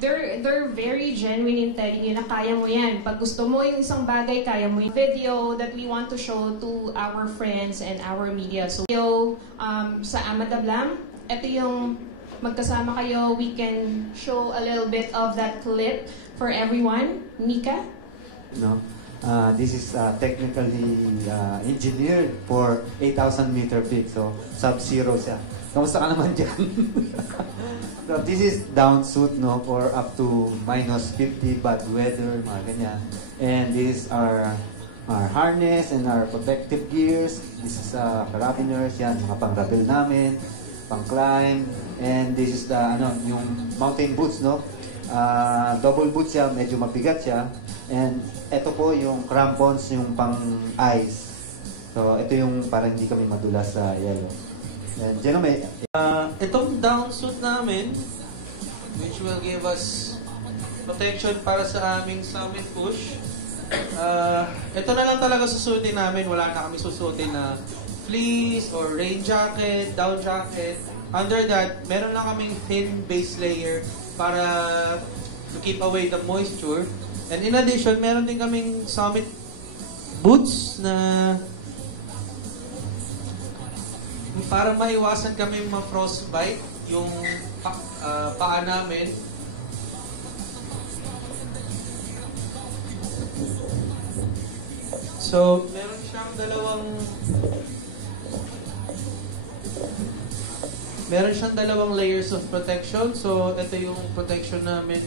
they're very genuine in telling you na kaya mo yan. Pag gusto mo yung isang bagay, kaya mo yung video that we want to show to our friends and our media. So, sa Amadablam, ito yung magkasama kayo. We can show a little bit of that clip for everyone. Mika? No? This is technically engineered for 8,000 meter peak. So, sub-zero siya. Kamusta ka naman dyan? So, this is down suit, no, for up to -50 bad weather, mga ganyan. And this is our harness and our protective gears. This is carabiners, yan, mga pang-rappel namin, pang-climb. And this is the, yung mountain boots, no? Double boots siya, medyo mabigat siya. And ito po yung crampons, yung pang-ice. So, ito yung parang hindi kami madulas sa yellow. And gentlemen, itong down suit namin, which will give us protection para sa aming summit push. Ito na lang talaga susuotin namin. Wala na kami susuotin na fleece or rain jacket, down jacket. Under that, meron lang kaming thin base layer para to keep away the moisture. And in addition, meron din kaming summit boots na para maiwasan kami ma-frostbite yung paa namin. So, meron siyang dalawang layers of protection. So, ito yung protection namin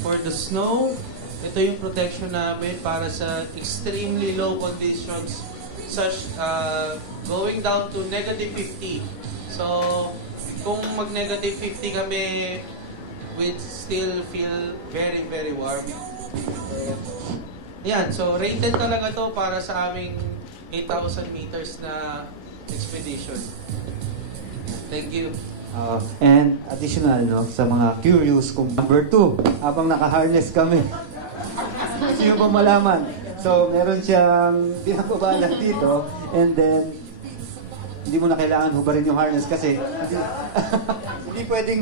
for the snow. Ito yung protection namin para sa extremely low conditions such going down to -50. So, kung mag-50 kami, we'd still feel very, very warm. Yan, so rated talaga to para sa aming 8,000 meters na expedition. Thank you. And additional, no, sa mga curious kung number 2, habang naka-harness kami. Sino ba malaman? So, meron siyang pinababalan dito, and then, hindi mo na kailangan hubarin yung harness kasi hindi pwedeng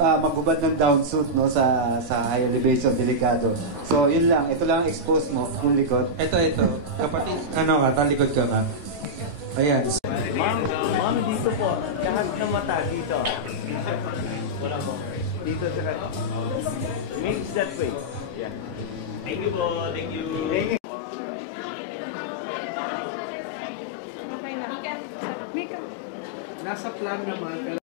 maghubad ng down suit, no, sa high elevation, delikado. So, yun lang. Ito lang expose mo, yung likod. Ito. Kapatid, talikod ka ba? Ayan. Ma'am, dito po. Lahat ng mata, dito. Wala po. Dito sa kanan. Makes that way. Yeah. Thank you po. Thank you. Nasa plan naman.